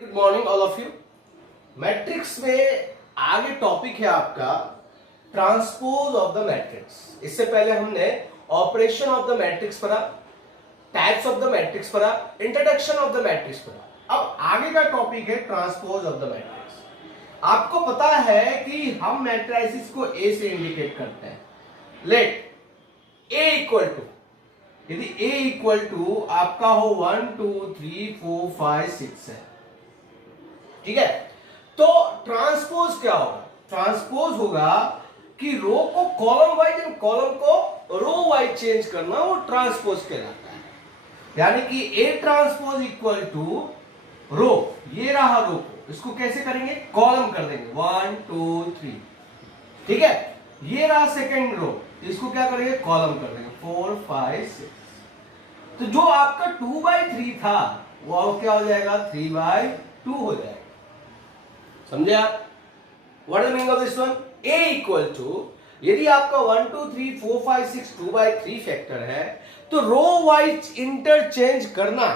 Good morning all of you. Matrix में आगे topic है आपका ट्रांसपोज ऑफ द मैट्रिक्स। इससे पहले हमने ऑपरेशन ऑफ द मैट्रिक्स पढ़ा, टाइप्स ऑफ द मैट्रिक्स पढ़ा, इंट्रोडक्शन ऑफ द मैट्रिक्स पढ़ा। अब आगे का टॉपिक है ट्रांसपोज ऑफ द मैट्रिक्स। आपको पता है कि हम मैट्रिसेस को ए से इंडिकेट करते हैं। लेट ए इक्वल टू, यदि ए इक्वल टू आपका हो 1 2 3 4 5 6 है, ठीक है, तो ट्रांसपोज क्या होगा? ट्रांसपोज होगा कि रो को कॉलम वाइज एंड कॉलम को रो वाइज चेंज करना, वो ट्रांसपोज कहलाता है। यानी कि ए ट्रांसपोज इक्वल टू रो, ये रहा रो को, इसको कैसे करेंगे? कॉलम कर देंगे 1 2 3, ठीक है। ये रहा सेकेंड रो, इसको क्या करेंगे? कॉलम कर देंगे 4 5 6। तो जो आपका 2/3 था वो अब क्या हो जाएगा? 3/2 हो जाएगा। समझे आप? What is the meaning of this one? A equal to, यदि आपका 1 2 3 4 5 6 2/3 फैक्टर है तो रो वाइज इंटरचेंज करना,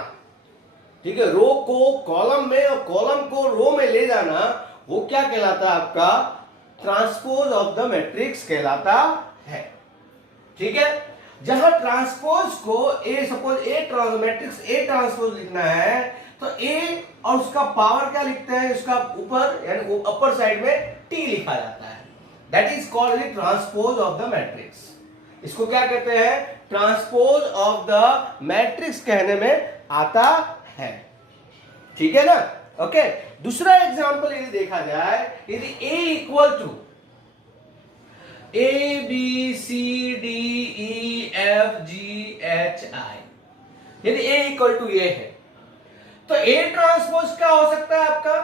ठीक है। रो को कॉलम में और कॉलम को रो में ले जाना, वो क्या कहलाता है? आपका ट्रांसपोज ऑफ द मैट्रिक्स कहलाता है, ठीक है। जहां ट्रांसपोज को A, suppose a matrix A transpose लिखना है तो ए और उसका पावर क्या लिखते हैं? इसका ऊपर यानी अपर साइड में टी लिखा जाता है। That is called the transpose of the matrix. इसको क्या कहते हैं? ट्रांसपोज ऑफ द मैट्रिक्स कहने में आता है, ठीक है ना? ओके। दूसरा एग्जांपल यदि देखा जाए, यदि A equal to A B C D E F G H I, यदि ए इक्वल टू ए है तो ए ट्रांसपोज क्या हो सकता है आपका?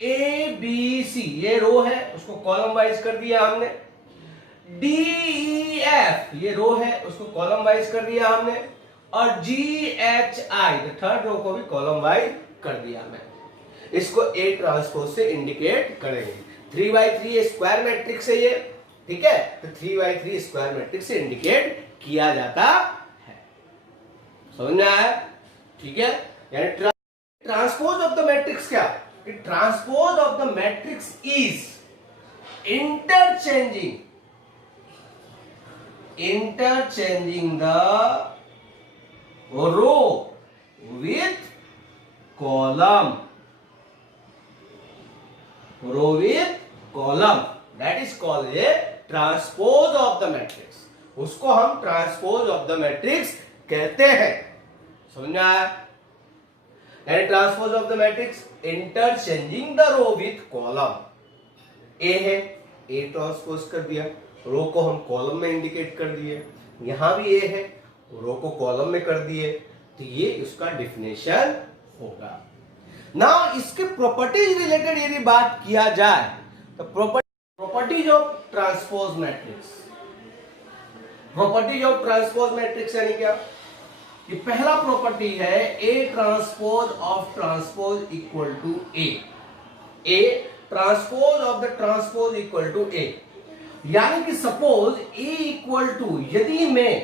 ए बी सी, ये रो है, उसको कॉलम वाइज कर दिया हमने। डी ई एफ, ये रो है, उसको कॉलम वाइज कर दिया हमने। और जी एच आई, थर्ड रो को भी कॉलम वाइज कर दिया हमने। इसको ए ट्रांसपोज से इंडिकेट करेंगे। 3/3 स्क्वायर मैट्रिक्स है ये, ठीक है, तो 3/3 स्क्वायर मैट्रिक्स से इंडिकेट किया जाता है। समझ में आया? ठीक है। यानी ट्रांसपोज ऑफ द मैट्रिक्स क्या? Transpose of the matrix is interchanging the row with column, row with column, that is called a transpose of the matrix. उसको हम ट्रांसपोज ऑफ द मैट्रिक्स कहते हैं। समझ में आया? And transpose of the matrix interchanging the row with column. A है, A transpose कर दिया, रो को हम कॉलम में इंडिकेट कर दिए। यहां भी ए है, रो को कॉलम में कर दिए, तो ये उसका डेफिनेशन होगा ना। इसके प्रॉपर्टीज रिलेटेड यदि बात किया जाए तो properties of transpose matrix, properties of transpose matrix यानी क्या? ये पहला प्रॉपर्टी है A transpose of transpose equal to A, A transpose of the transpose equal to A. यानी कि सपोज ए इक्वल टू, यदि मैं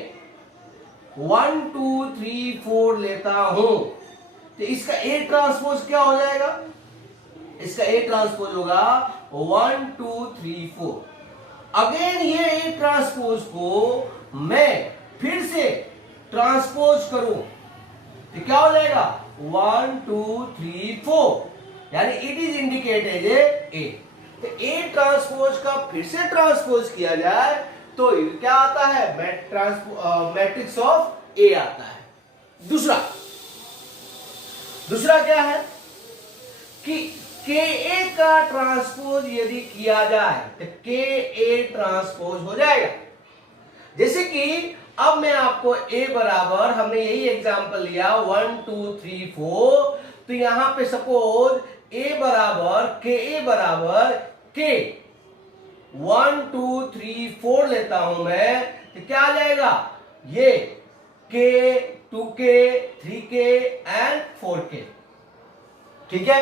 1 2 3 4 लेता हूं तो इसका ए ट्रांसपोज क्या हो जाएगा? इसका ए ट्रांसपोज होगा 1 2 3 4। अगेन ये ए ट्रांसपोज को मैं फिर से ट्रांसपोज करूं तो क्या हो जाएगा? 1 2 3 4, यानी इट इज इंडिकेटेड ए। तो ए ट्रांसपोज का फिर से ट्रांसपोज किया जाए तो क्या आता है? मैट्रिक्स ऑफ ए आता है। दूसरा क्या है कि के ए का ट्रांसपोज यदि किया जाए तो के ए ट्रांसपोज हो जाएगा। जैसे कि अब मैं आपको ए बराबर, हमने यही एग्जांपल लिया 1 2 3 4, तो यहां पे सपोज ए बराबर के 1 2 3 4 लेता हूं मैं, तो क्या आ जाएगा? ये के 2k 3k एंड 4k, ठीक है।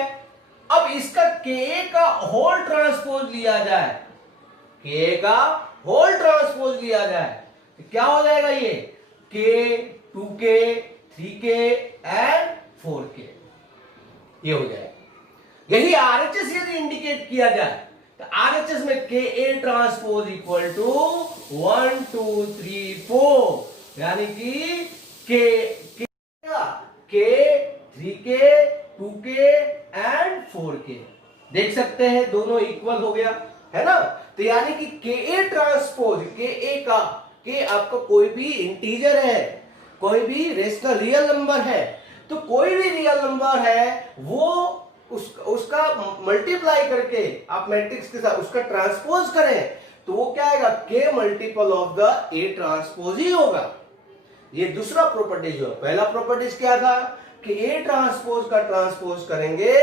अब इसका के का होल ट्रांसपोज लिया जाए, के का होल ट्रांसपोज लिया जाए तो क्या हो जाएगा? ये के 2k 3k एंड 4k, ये हो जाएगा। यही आरएचएस यदि इंडिकेट किया जाए तो आरएचएस में के ए ट्रांसपोज इक्वल टू 1 2 3 4, यानी कि के 3K 2K एंड 4K। देख सकते हैं दोनों इक्वल हो गया है ना। तो यानी कि के ए ट्रांसपोज, के ए का, के आपका कोई भी इंटीजर है, कोई भी रेशनल रियल नंबर है, तो कोई भी रियल नंबर है वो उसका मल्टीप्लाई करके आप मैट्रिक्स के साथ उसका ट्रांसपोज करें तो वो क्या आएगा, k multiple of the A transpose ही होगा। ये दूसरा प्रॉपर्टीज हुआ। पहला प्रॉपर्टीज क्या था कि ए ट्रांसपोज का ट्रांसपोज करेंगे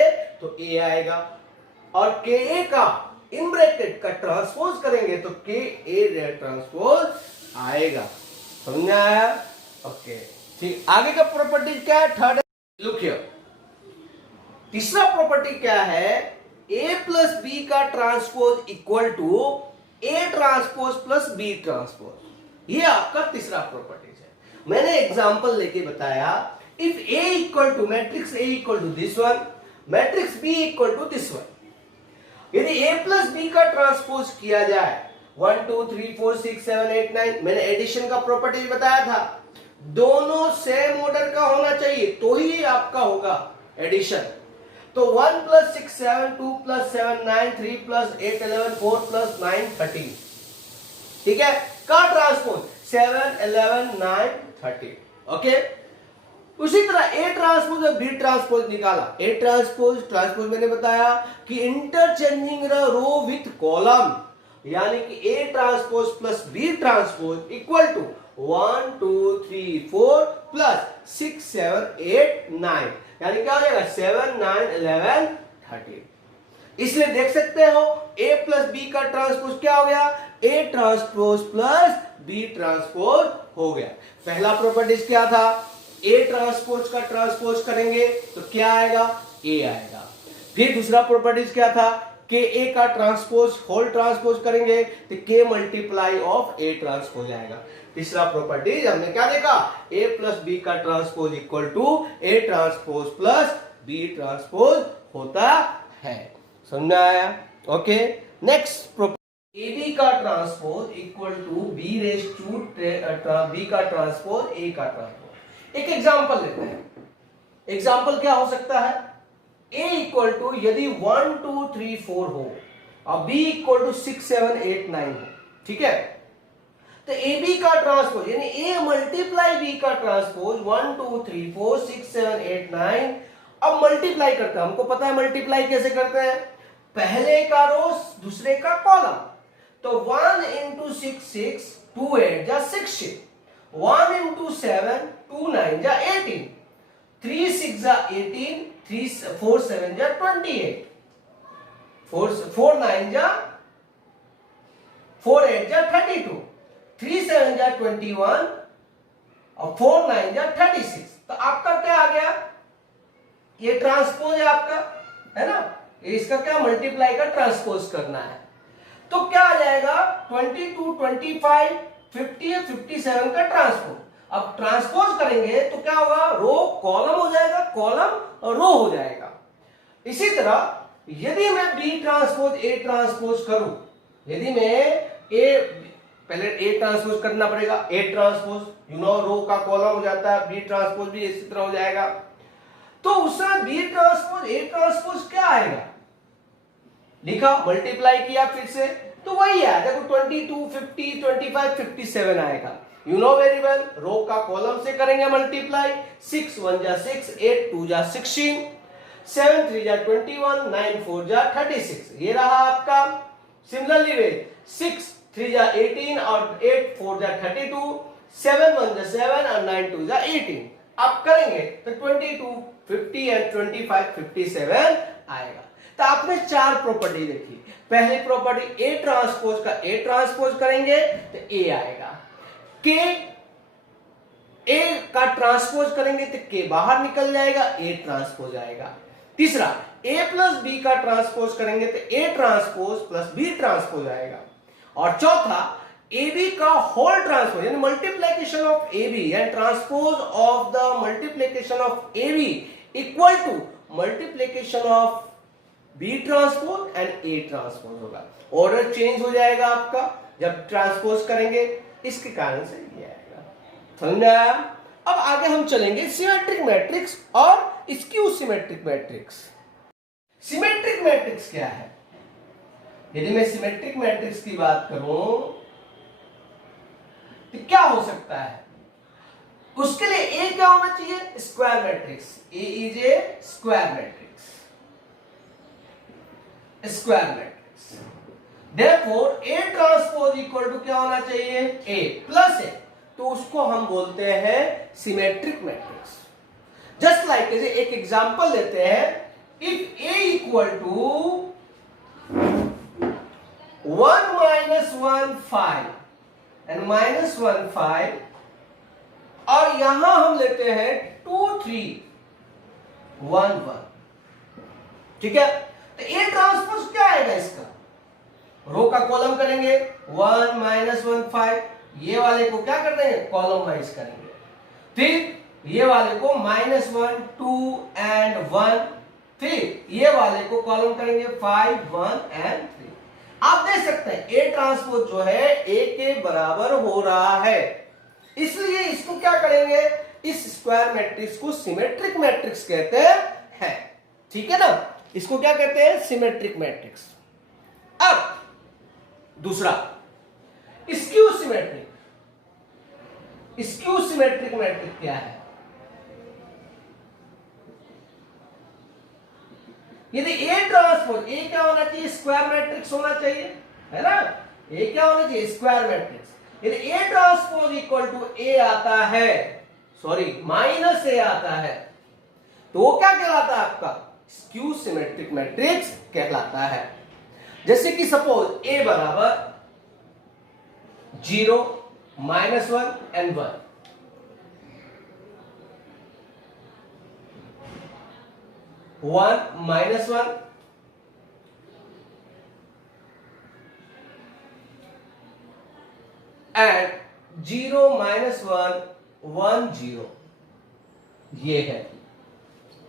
तो ए आएगा, और के ए का इन ब्रैकेट का ट्रांसपोज करेंगे तो के ए ट्रांसपोज आएगा। समझ में आया? ओके ठीक। आगे का प्रॉपर्टीज क्या है? Third look here. तीसरा प्रॉपर्टी क्या है? ए प्लस बी का transpose equal to A transpose plus B transpose. ये आपका तीसरा प्रॉपर्टीज है। मैंने एग्जांपल लेके बताया, if A equal to matrix A equal to this one, matrix B equal to this one, यदि ए प्लस बी का ट्रांसपोज किया जाए 1 2 3 4 6 7 8 9, मैंने एडिशन का प्रॉपर्टी बताया था, दोनों सेम ऑर्डर का होना चाहिए तो ही आपका होगा एडिशन। तो 1 प्लस 6 7 2 प्लस 7 9 3 प्लस 8 11 4 प्लस 9 13, ठीक है, का ट्रांसपोज 7 11 9 13। ओके, उसी तरह ए ट्रांसपोज और बी ट्रांसपोज निकाला। ए ट्रांसपोज मैंने बताया कि इंटरचेंजिंग रो विथ कॉलम, यानी कि A transpose plus B transpose equal to 1 2 3 4 plus 6 7 8 9, यानी क्या हो जाएगा 7 9 11 13। इसलिए देख सकते हो ए प्लस बी का ट्रांसपोज क्या हो गया, A transpose plus B transpose हो गया। पहला प्रॉपर्टीज क्या था, ए ट्रांसपोज का ट्रांसपोज करेंगे तो क्या आएगा, ए आएगा। फिर दूसरा प्रॉपर्टीज क्या था, के ए का ट्रांसपोज होल ट्रांसपोज करेंगे तो के मल्टीप्लाई ऑफ ए ट्रांसपोज आएगा। तीसरा प्रॉपर्टीज हमने क्या देखा, ए प्लस बी का transpose equal to A transpose plus B transpose होता है। समझ में आया? Okay, next property, A B का transpose equal to B raise to B का ट्रांसपोज ए का ट्रांसपोज। एक एग्जांपल लेते हैं। एग्जांपल क्या हो सकता है, a इक्वल टू यदि 1 2 3 4 हो और b इक्वल टू 6 7 8 9 हो, ठीक है, तो ए बी का ट्रांसपोज यानी a मल्टीप्लाई b का ट्रांसपोज 1 2 3 4 6 7 8 9। अब मल्टीप्लाई करते हैं, हमको पता है मल्टीप्लाई कैसे करते हैं, पहले का रो दूसरे का कॉलम, तो 1 इंटू 6 6 2 8 जा 60, 1 इंटू 7 2 9 जा 18, 3 6 जा 18, 3 4 7 जा 28, 4 9 जा 4 8 जा 32, 3 7 जा 21 और 4 9 जा 36। तो आपका क्या आ गया, ये ट्रांसपोज है आपका, है ना, इसका क्या मल्टीप्लाई का ट्रांसपोज करना है। तो क्या आ जाएगा 22 25 50 57 का ट्रांसपोज। अब ट्रांसपोज करेंगे तो क्या होगा, रो कॉलम हो जाएगा, कॉलम और रो हो जाएगा। इसी तरह यदि मैं बी ट्रांसपोज ए ट्रांसपोज करूं, यदि मैं ए, पहले ए ट्रांसपोज करना पड़ेगा, ए ट्रांसपोज यू नो रो का कॉलम हो जाता है, बी ट्रांसपोज भी इसी तरह हो जाएगा। तो उसमें बी ट्रांसपोज ए ट्रांसपोज क्या आएगा, लिखा मल्टीप्लाई किया फिर से तो वही है, देखो 22 50 25 57 आएगा। यू नो वेरी वेल, रो का कॉलम से करेंगे मल्टीप्लाई, 6 1 जा 6, 8 2 जा 16, 7 3 जा 21, 9 4 जा 36, ये रहा आपका। सिमिलरली वे 6 3 जा 18 और 8 4 जा 32, 7 1 जा 7 और 9 2 जा 18। आप करेंगे तो 22 50 एंड 25 57 आएगा। तो आपने चार प्रॉपर्टी देखी। पहली प्रॉपर्टी ए ट्रांसपोज का ए ट्रांसपोज करेंगे तो ए आएगा, के ए का ट्रांसपोज करेंगे तो के बाहर निकल जाएगा, ए ट्रांसपोज आएगा। तीसरा ए प्लस बी का ट्रांसपोज करेंगे तो A transpose plus B transpose आएगा। और चौथा ए बी का होल ट्रांसपोज यानी multiplication of A B and transpose of the multiplication of A B equal to multiplication of B transpose and A transpose होगा। Order change हो जाएगा आपका जब ट्रांसपोज करेंगे, इसके कारण से ये आएगा। समझ में आया? अब आगे हम चलेंगे सिमेट्रिक मैट्रिक्स और skew symmetric matrix. Symmetric matrix क्या है? यदि मैं सिमेट्रिक मैट्रिक्स की बात करूं तो क्या हो सकता है? उसके लिए ए क्या होना चाहिए? Square matrix. A is a square matrix, square matrix. Therefore A transpose equal to क्या होना चाहिए? ए प्लस ए, तो उसको हम बोलते हैं सिमेट्रिक मैट्रिक्स। जस्ट लाइक एक एग्जांपल लेते हैं, if A equal to 1 - 1 5 and -1 5, और यहां हम लेते हैं 2 3 1 1, ठीक है? तो ए ट्रांसपोज क्या आएगा इसका? रो का कॉलम करेंगे 1 - 1 5, ये वाले को क्या कर देंगे? कॉलम वाइज करेंगे। फिर ये वाले को -1 2 एंड 1, फिर ये वाले को कॉलम करेंगे 5 1 एंड 3। आप देख सकते हैं ए ट्रांसपोज जो है ए के बराबर हो रहा है, इसलिए इसको क्या करेंगे? इस स्क्वायर मैट्रिक्स को सिमेट्रिक मैट्रिक्स कहते हैं। ठीक है ना? इसको क्या कहते हैं? Symmetric matrix. अब दूसरा skew symmetric. Skew symmetric matrix क्या है? यदि ए ट्रांसपोज, ए क्या होना चाहिए? स्क्वायर मैट्रिक्स होना चाहिए, है ना? ए क्या होना चाहिए? Square matrix. यदि ए ट्रांसपोज इक्वल टू ए आता है, सॉरी माइनस ए आता है, तो वो क्या कहलाता है? आपका स्क्यू सिमेट्रिक मैट्रिक्स कहलाता है। जैसे कि सपोज ए बराबर 0 -1 एंड 1, -1 एंड 0 -1 1 0, ये है।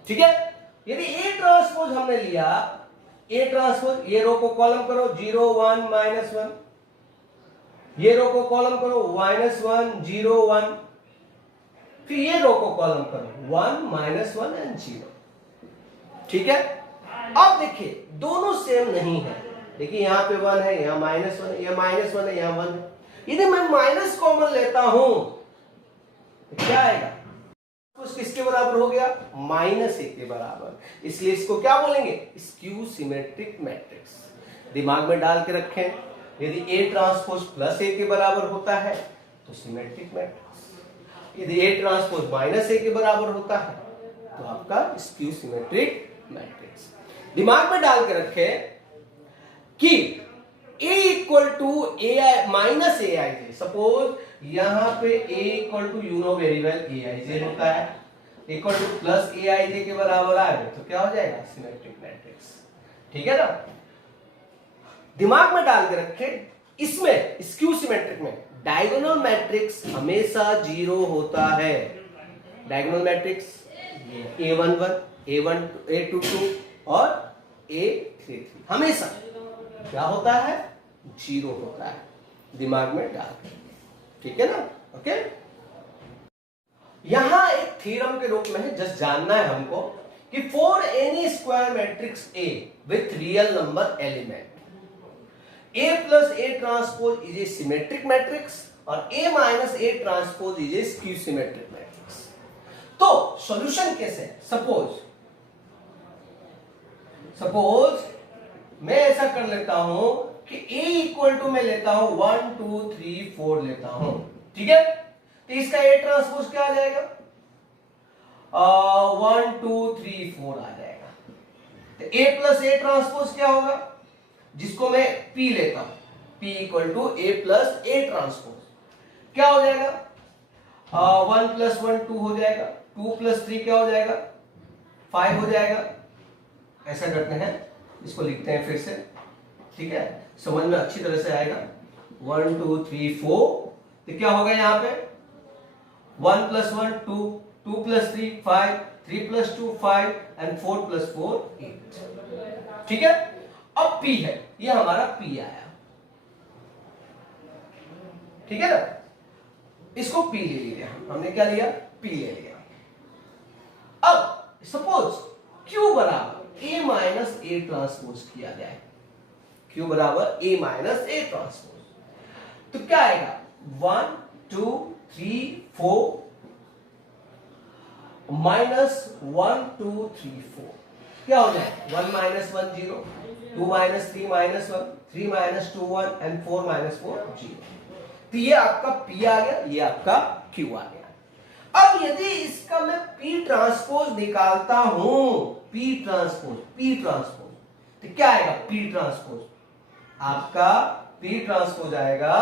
ठीक है? यदि ए ट्रांसपोज हमने लिया, ए ट्रांसपोज, ये रो को कॉलम करो 0 1 -1, ये रो को कॉलम करो -1 0 1, फिर ये रो को कॉलम करो 1 -1 एंड 0। ठीक है? अब देखिए दोनों सेम नहीं है। देखिए यहां पे 1 है, यहां -1 है, यहां -1 है, यहां 1 है। यदि मैं माइनस कॉमन लेता हूं तो क्या आएगा? तो किसके बराबर हो गया? -1 के बराबर। इसलिए इसको क्या बोलेंगे? Skew symmetric matrix. दिमाग में डाल के रखें, यदि ए ट्रांसपोज प्लस ए के बराबर होता है तो सिमेट्रिक मैट्रिक्स, यदि ए ट्रांसपोज -a के बराबर होता है तो आपका स्क्यू सिमेट्रिक मैट्रिक्स। दिमाग में डाल के रखें कि a equal to ai minus aij, suppose यहां पे a equal to you know very well aij होता है, इक्वल टू प्लस aij के बराबर आ गए तो क्या हो जाएगा? Symmetric matrix. ठीक है ना? दिमाग में डाल के रखें, इसमें स्क्यू सिमेट्रिक में डायगोनल मैट्रिक्स हमेशा 0 होता है। डायगोनल मैट्रिक्स a11 a22 और a33 हमेशा क्या होता है? 0 होता है। दिमाग में डाल, ठीक है ना? ओके, यहां एक थ्योरम के रूप में है, जस्ट जानना है हमको कि for N E square matrix A with real number element, A plus A transpose is a symmetric matrix और A minus A transpose is A skew symmetric matrix. तो सॉल्यूशन कैसे? सपोज मैं ऐसा कर लेता हूं कि A इक्वल टू मैं लेता हूं 1 2 3 4 लेता हूं, ठीक है? तो इसका A ट्रांसपोज क्या आ जाएगा? 1 2 3 4 आ जाएगा। तो A प्लस A ट्रांसपोज क्या होगा? जिसको मैं P लेता हूं, P equal to A plus A transpose क्या हो जाएगा? 1 + 1 2 हो जाएगा, 2 + 3 क्या हो जाएगा? 5 हो जाएगा। ऐसा करते हैं, इसको लिखते हैं फिर से, ठीक है? समझ में अच्छी तरह से आएगा। 1 2 3 4, तो क्या होगा यहाँ पे? 1 + 1 2, 2 + 3 5, 3 + 2 5 एंड 4 + 4 8। ठीक है, अब P है, ये हमारा P आया। ठीक है ना, इसको P ले लिया, हमने क्या लिया, P ले लिया। अब सपोज Q बराबर A माइनस A ट्रांसपोज किया जाए, Q बराबर A माइनस A ट्रांसपोज, तो क्या आएगा 1 2 3 4 माइनस 1 2 3 4, क्या हो जाए 1 - 1 0, 2 - 3 -1, 3 - 2 1 एंड 4 - 4 0। तो ये आपका P आ गया, ये आपका Q आ गया। अब यदि इसका मैं P ट्रांसपोज निकालता हूं, P ट्रांसपोज, तो क्या आएगा P ट्रांसपोज, आपका P ट्रांसपोज आएगा,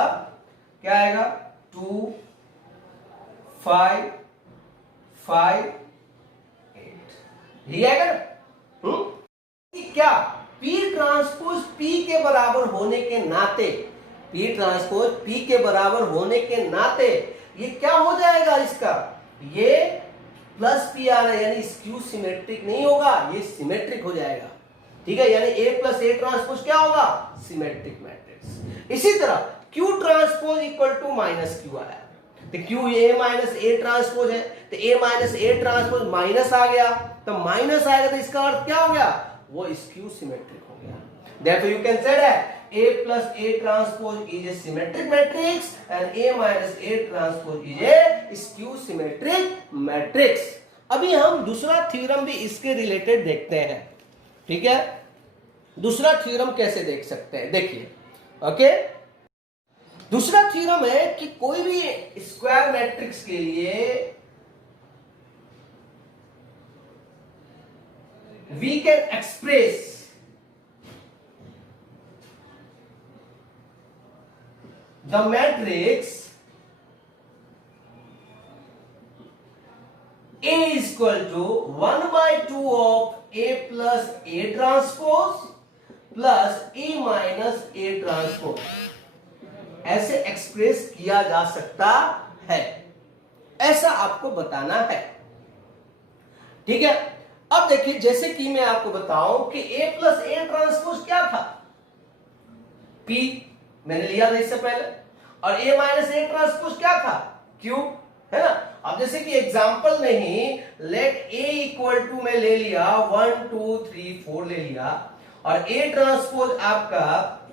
क्या आएगा 2 5 5 8, यही आएगा ना। क्या P ट्रांसपोज P के बराबर होने के नाते, P ट्रांसपोज P के बराबर होने के नाते ये क्या हो जाएगा, इसका ये प्लस P आ रहा है, यानी स्क्यू सिमेट्रिक नहीं होगा, ये सिमेट्रिक हो जाएगा। ठीक है, यानी A + A ट्रांसपोज क्या होगा, सिमेट्रिक मैट्रिक्स। इसी तरह Q ट्रांसपोज = -Q आया, तो Q A minus A transpose है, तो A minus A transpose minus आ गया, तो माइनस आएगा तो इसका अर्थ क्या हो गया, वो स्क्यू सिमेट्रिक हो गया। Therefore you can say that A + A transpose is a symmetric matrix and A minus A transpose is a skew symmetric matrix। अभी हम दूसरा थ्योरम भी इसके रिलेटेड देखते हैं। ठीक है, दूसरा थ्योरम कैसे देख सकते हैं, देखिए। ओके, दूसरा थ्योरम है कि कोई भी स्क्वायर मैट्रिक्स के लिए we can express the matrix A is equal to 1/2 of A plus A transpose plus A minus A transpose, ऐसे एक्सप्रेस किया जा सकता है, ऐसा आपको बताना है। ठीक है, अब देखिए, जैसे कि मैं आपको बताऊं कि A plus A transpose क्या था, P मैंने लिया था इससे पहले, और A माइनस A ट्रांसपोज क्या था, Q, है ना। अब जैसे कि एग्जांपल में ही लेट A = मैं ले लिया 1 2 3 4 ले लिया, और A ट्रांसपोज आपका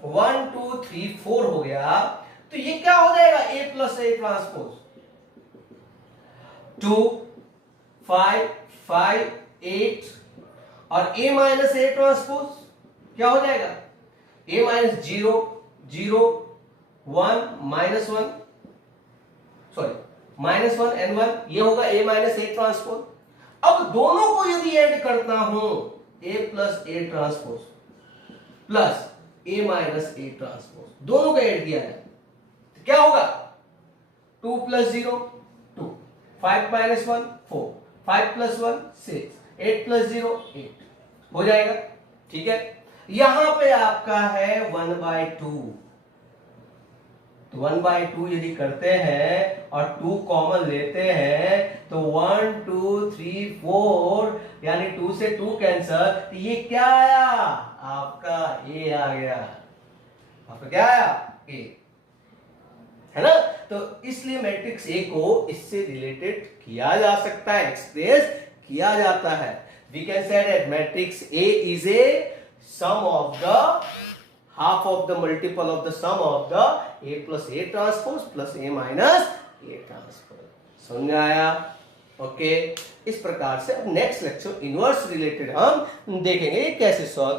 1 2 3 4 हो गया, तो ये क्या हो जाएगा A + A ट्रांसपोज 2 5 5 8, और A माइनस A ट्रांसपोज क्या हो जाएगा A माइनस 0 0 1 -1, सॉरी -1 and 1, ये होगा A माइनस A ट्रांसपोज। अब दोनों को यदि ऐड करता हूं, A + A transpose plus A minus A transpose, दोनों को ऐड किया जाए तो क्या होगा 2 + 0 2, 5 - 1 4, 5 + 1 6, 8 + 0 8 हो जाएगा। ठीक है, यहां पे आपका है 1/2, तो 1/2 यदि करते हैं और 2 कॉमन लेते हैं तो 1 2 3 4, यानी 2 से 2 कैंसल, तो ये क्या आया, आपका A आ गया, आपका क्या आया A, है ना। तो इसलिए मैट्रिक्स A को इससे रिलेटेड किया जा सकता है, एक्सप्रेस किया जाता है। We can say that matrix A is a sum of the half of the multiple of the sum of the A plus A transpose plus A minus A transpose। समझ में आया? ओके, इस प्रकार से अब नेक्स्ट लेक्चर इनवर्स रिलेटेड हम देखेंगे कैसे सॉल्व